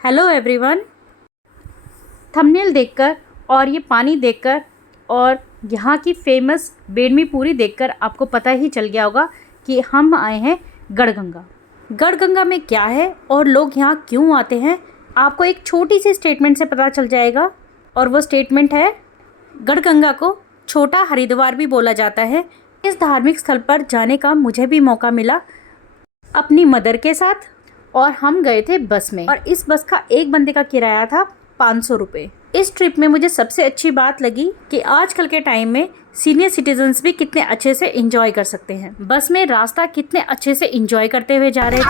Hello everyone. Thumbnail देखकर और ये पानी देखकर और यहाँ की फेमस बेडमी पूरी देखकर आपको पता ही चल गया होगा कि हम आए हैं गढ़गंगा। गढ़गंगा में क्या है और लोग यहाँ क्यों आते हैं, आपको एक छोटी सी स्टेटमेंट से पता चल जाएगा। और वो स्टेटमेंट है, गढ़गंगा को छोटा हरिद्वार भी बोला जाता है। इस धार्मिक स्थल पर जाने का मुझे भी मौका मिला अपनी मदर के साथ, और हम गए थे बस में, और इस बस का एक बंदे का किराया था 500 रुपये। इस ट्रिप में मुझे सबसे अच्छी बात लगी कि आजकल के टाइम में सीनियर सिटीजन्स भी कितने अच्छे से एंजॉय कर सकते हैं। बस में रास्ता कितने अच्छे से एंजॉय करते हुए जा रहे थे।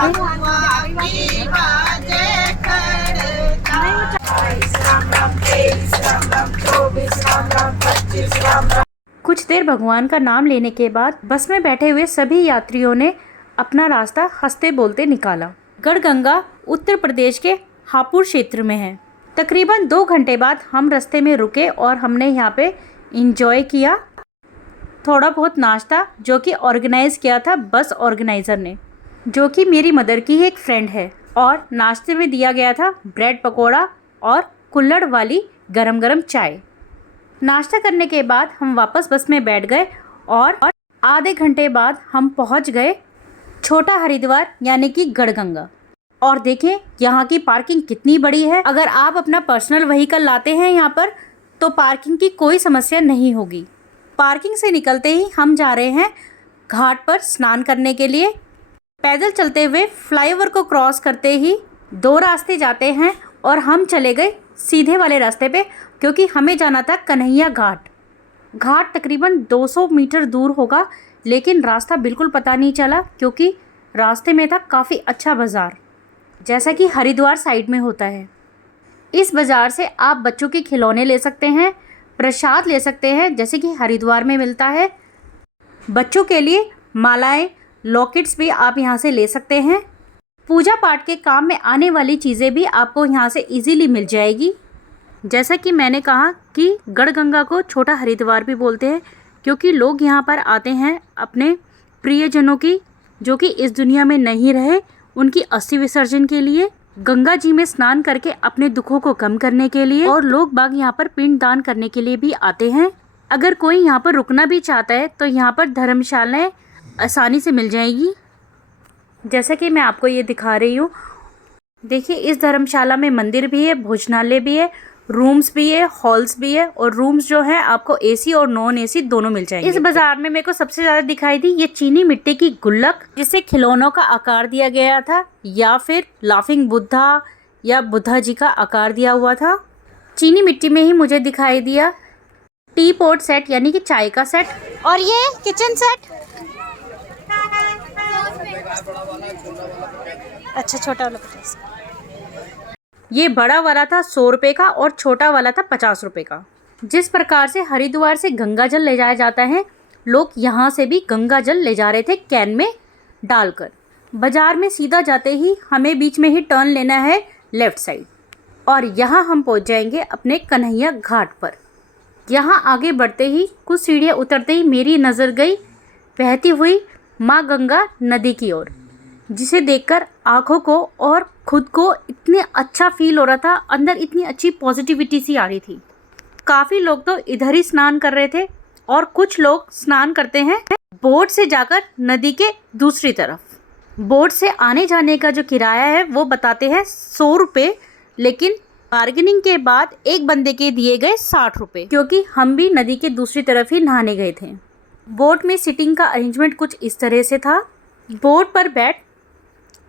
कुछ देर भगवान का नाम लेने के बाद बस में बैठे हुए सभी यात्रियों ने अपना रास्ता हंसते बोलते निकाला। गढ़गंगा उत्तर प्रदेश के हापुड़ क्षेत्र में है। तकरीबन 2 घंटे बाद हम रास्ते में रुके और हमने यहाँ पे इंजॉय किया थोड़ा बहुत नाश्ता, जो कि ऑर्गेनाइज किया था बस ऑर्गेनाइज़र ने, जो कि मेरी मदर की एक फ्रेंड है। और नाश्ते में दिया गया था ब्रेड पकोड़ा और कुल्हड़ वाली गरम गरम चाय। नाश्ता करने के बाद हम वापस बस में बैठ गए और आधे घंटे बाद हम पहुँच गए छोटा हरिद्वार यानी कि गढ़गंगा। और देखें यहाँ की पार्किंग कितनी बड़ी है। अगर आप अपना पर्सनल व्हीकल लाते हैं यहाँ पर तो पार्किंग की कोई समस्या नहीं होगी। पार्किंग से निकलते ही हम जा रहे हैं घाट पर स्नान करने के लिए। पैदल चलते हुए फ्लाईओवर को क्रॉस करते ही 2 रास्ते जाते हैं और हम चले गए सीधे वाले रास्ते पे, क्योंकि हमें जाना था कन्हैया घाट। घाट तकरीबन 200 मीटर दूर होगा, लेकिन रास्ता बिल्कुल पता नहीं चला क्योंकि रास्ते में था काफ़ी अच्छा बाज़ार, जैसा कि हरिद्वार साइड में होता है। इस बाज़ार से आप बच्चों के खिलौने ले सकते हैं, प्रसाद ले सकते हैं जैसे कि हरिद्वार में मिलता है। बच्चों के लिए मालाएं, लॉकेट्स भी आप यहाँ से ले सकते हैं। पूजा पाठ के काम में आने वाली चीज़ें भी आपको यहाँ से इजीली मिल जाएगी। जैसा कि मैंने कहा कि गढ़गंगा को छोटा हरिद्वार भी बोलते हैं, क्योंकि लोग यहाँ पर आते हैं अपने प्रियजनों की, जो कि इस दुनिया में नहीं रहे, उनकी अस्थि विसर्जन के लिए, गंगा जी में स्नान करके अपने दुखों को कम करने के लिए, और लोग बाग यहाँ पर पिंड दान करने के लिए भी आते हैं। अगर कोई यहाँ पर रुकना भी चाहता है तो यहाँ पर धर्मशालाएं आसानी से मिल जाएगी, जैसा कि मैं आपको ये दिखा रही हूँ। देखिए, इस धर्मशाला में मंदिर भी है, भोजनालय भी है, रूम्स भी है, हॉल्स भी है, और रूम्स जो है आपको एसी और नॉन एसी दोनों मिल जाएंगे। इस बाजार में मेरे को सबसे ज़्यादा दिखाई दी ये चीनी मिट्टी की गुल्लक, जिसे खिलौनों का आकार दिया गया था, या फिर लाफिंग बुद्धा या बुद्धा जी का आकार दिया हुआ था। चीनी मिट्टी में ही मुझे दिखाई दिया टी पॉट सेट यानी कि चाय का सेट, और ये किचन सेट। अच्छा, छोटा वाला 50, ये बड़ा वाला था 100 रुपये का और छोटा वाला था 50 रुपये का। जिस प्रकार से हरिद्वार से गंगा जल ले जाया जाता है, लोग यहाँ से भी गंगा जल ले जा रहे थे कैन में डालकर। बाजार में सीधा जाते ही हमें बीच में ही टर्न लेना है लेफ़्ट साइड, और यहाँ हम पहुँच जाएंगे अपने कन्हैया घाट पर। यहाँ आगे बढ़ते ही कुछ सीढ़ियाँ उतरते ही मेरी नज़र गई बहती हुई माँ गंगा नदी की ओर, जिसे देखकर आँखों को और खुद को इतने अच्छा फील हो रहा था, अंदर इतनी अच्छी पॉजिटिविटी सी आ रही थी। काफ़ी लोग तो इधर ही स्नान कर रहे थे, और कुछ लोग स्नान करते हैं बोट से जाकर नदी के दूसरी तरफ। बोट से आने जाने का जो किराया है वो बताते हैं 100 रुपये, लेकिन बार्गेनिंग के बाद एक बंदे के दिए गए 60 रुपये, क्योंकि हम भी नदी के दूसरी तरफ ही नहाने गए थे। बोट में सिटिंग का अरेंजमेंट कुछ इस तरह से था। बोट पर बैठ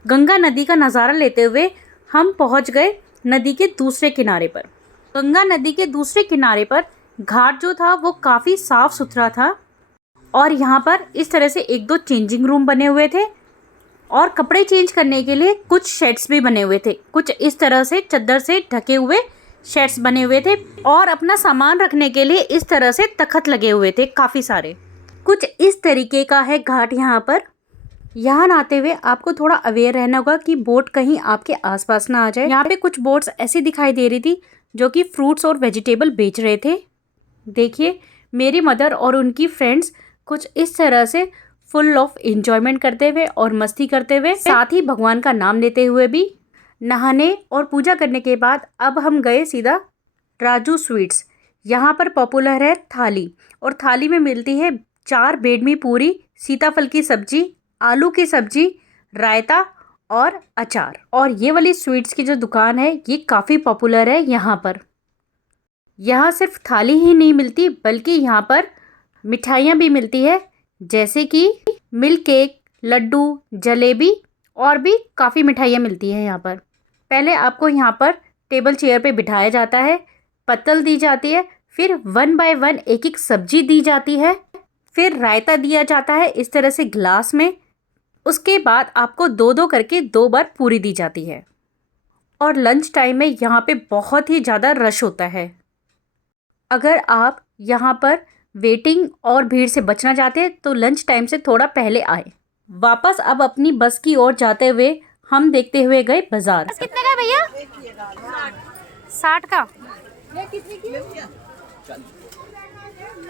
गंगा नदी का नज़ारा लेते हुए हम पहुंच गए नदी के दूसरे किनारे पर। गंगा नदी के दूसरे किनारे पर घाट जो था वो काफ़ी साफ़ सुथरा था, और यहाँ पर इस तरह से 1-2 चेंजिंग रूम बने हुए थे, और कपड़े चेंज करने के लिए कुछ शेड्स भी बने हुए थे। कुछ इस तरह से चद्दर से ढके हुए शेड्स बने हुए थे, और अपना सामान रखने के लिए इस तरह से तख्त लगे हुए थे काफ़ी सारे। कुछ इस तरीके का है घाट यहाँ पर। यहाँ नहाते हुए आपको थोड़ा अवेयर रहना होगा कि बोट कहीं आपके आसपास ना आ जाए। यहाँ पे कुछ बोट्स ऐसी दिखाई दे रही थी जो कि फ्रूट्स और वेजिटेबल बेच रहे थे। देखिए, मेरी मदर और उनकी फ्रेंड्स कुछ इस तरह से फुल ऑफ एंजॉयमेंट करते हुए और मस्ती करते हुए, साथ ही भगवान का नाम लेते हुए भी नहाने और पूजा करने के बाद अब हम गए सीधा राजू स्वीट्स। यहाँ पर पॉपुलर है थाली, और थाली में मिलती है 4 बेडमी पूरी, सीताफल की सब्जी, आलू की सब्जी, रायता और अचार। और ये वाली स्वीट्स की जो दुकान है ये काफ़ी पॉपुलर है यहाँ पर। यहाँ सिर्फ थाली ही नहीं मिलती बल्कि यहाँ पर मिठाइयाँ भी मिलती है, जैसे कि मिल्क केक, लड्डू, जलेबी और भी काफ़ी मिठाइयाँ मिलती हैं यहाँ पर। पहले आपको यहाँ पर टेबल चेयर पे बिठाया जाता है, पत्तल दी जाती है, फिर 1 बाय 1 एक एक सब्जी दी जाती है, फिर रायता दिया जाता है इस तरह से ग्लास में। उसके बाद आपको 2-2 करके 2 बार पूरी दी जाती है। और लंच टाइम में यहाँ पे बहुत ही ज़्यादा रश होता है। अगर आप यहाँ पर वेटिंग और भीड़ से बचना चाहते हैं तो लंच टाइम से थोड़ा पहले आए। वापस अब अपनी बस की ओर जाते हुए हम देखते हुए गए बाजार। बस कितने का भैया? 60 का।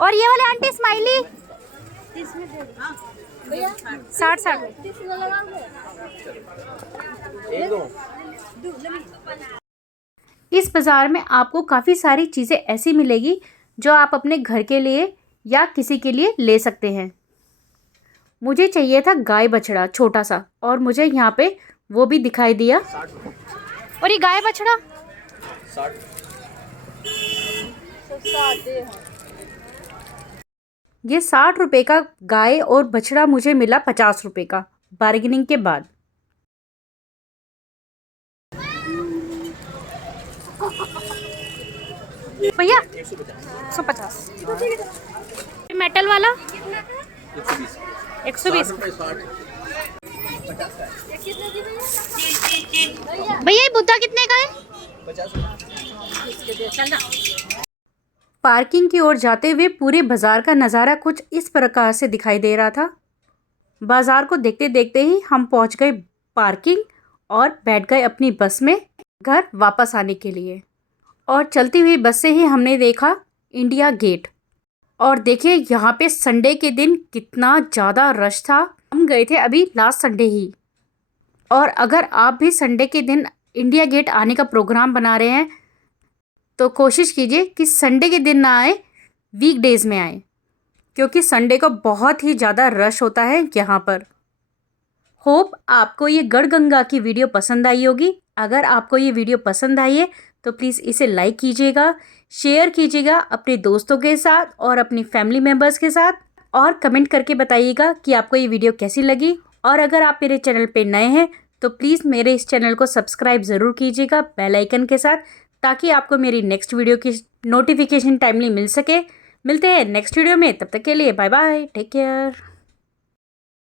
और ये वाले आंटी स्माइली 60। इस बाज़ार में आपको काफ़ी सारी चीज़ें ऐसी मिलेगी जो आप अपने घर के लिए या किसी के लिए ले सकते हैं। मुझे चाहिए था गाय बछड़ा छोटा सा, और मुझे यहाँ पे वो भी दिखाई दिया। और ये गाय बछड़ा 60। ये 60 रुपये का गाय और बछड़ा मुझे मिला 50 रुपये का बार्गेनिंग के बाद। भैया 150। मेटल वाला 120। भैया ये बुद्धा कितने का है? 50। पार्किंग की ओर जाते हुए पूरे बाजार का नज़ारा कुछ इस प्रकार से दिखाई दे रहा था। बाजार को देखते देखते ही हम पहुंच गए पार्किंग और बैठ गए अपनी बस में घर वापस आने के लिए। और चलती हुई बस से ही हमने देखा इंडिया गेट। और देखिए यहाँ पे संडे के दिन कितना ज़्यादा रश था। हम गए थे अभी लास्ट संडे ही। और अगर आप भी संडे के दिन इंडिया गेट आने का प्रोग्राम बना रहे हैं तो कोशिश कीजिए कि संडे के दिन ना आए, वीकडेज़ में आए, क्योंकि संडे को बहुत ही ज़्यादा रश होता है यहाँ पर। होप आपको ये गढ़गंगा की वीडियो पसंद आई होगी। अगर आपको ये वीडियो पसंद आई है तो प्लीज़ इसे लाइक कीजिएगा, शेयर कीजिएगा अपने दोस्तों के साथ और अपनी फैमिली मेम्बर्स के साथ, और कमेंट करके बताइएगा कि आपको ये वीडियो कैसी लगी। और अगर आप मेरे चैनल पे नए हैं तो प्लीज़ मेरे इस चैनल को सब्सक्राइब ज़रूर कीजिएगा बेल आइकन के साथ, ताकि आपको मेरी नेक्स्ट वीडियो की नोटिफिकेशन टाइमली मिल सके। मिलते हैं नेक्स्ट वीडियो में, तब तक के लिए बाय बाय, टेक केयर।